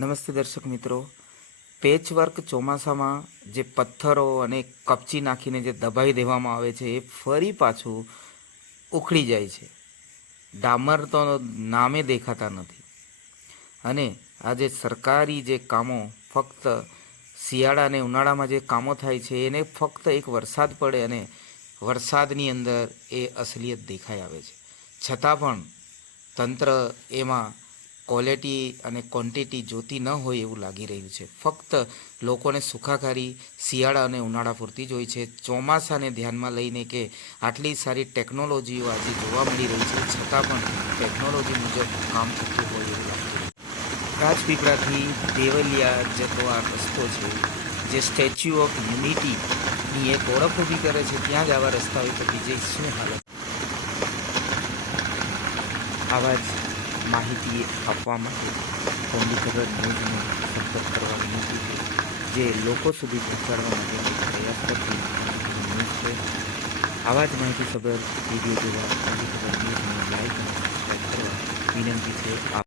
નમસ્તે દર્શક મિત્રો. પેચવર્ક ચોમાસામાં જે પથ્થરો અને કપચી નાખીને જે દબાઈ દેવામાં આવે છે, એ ફરી પાછું ઉખડી જાય છે. ડામર તો નામે દેખાતા નથી. અને આ જે સરકારી જે કામો, ફક્ત શિયાળા અને ઉનાળામાં જે કામો થાય છે, એને ફક્ત એક વરસાદ પડે અને વરસાદની અંદર એ અસલિયત દેખાઈ આવે છે. છતાં પણ તંત્ર એમાં ક્વોલિટી અને ક્વોન્ટિટી જોતી ન હોય એવું લાગી રહ્યું છે. ફક્ત લોકોને સુખાકારી, શિયાળા અને ઉનાળા પૂરતી જ હોય છે. ચોમાસાને ધ્યાનમાં લઈને કે આટલી સારી ટેકનોલોજીઓ આજે જોવા મળી રહી છે, છતાં પણ ટેકનોલોજી મુજબ કામ થતું હોય એવું લાગતું રાજપીપળાથી દેવલિયા જતો આ રસ્તો છે, જે સ્ટેચ્યુ ઓફ યુનિટીની એક ઓળખ ઊભી કરે છે. ત્યાં જ આવા રસ્તા હોય તો બીજે શું હાલત? આવા જ માહિતી આપવા માટે ખબર ન્યૂઝનો સંપર્ક કરવા વિનંતી છે, જે લોકો સુધી પહોંચાડવા માટે પ્રયાસ કરતી ન્યૂઝ છે આવા જ માહિતી સભર વીડિયો જોવા ખબર ન્યૂઝને લાઈક અને સબસ્ક્રાઈબ કરવા વિનંતી છે. આપ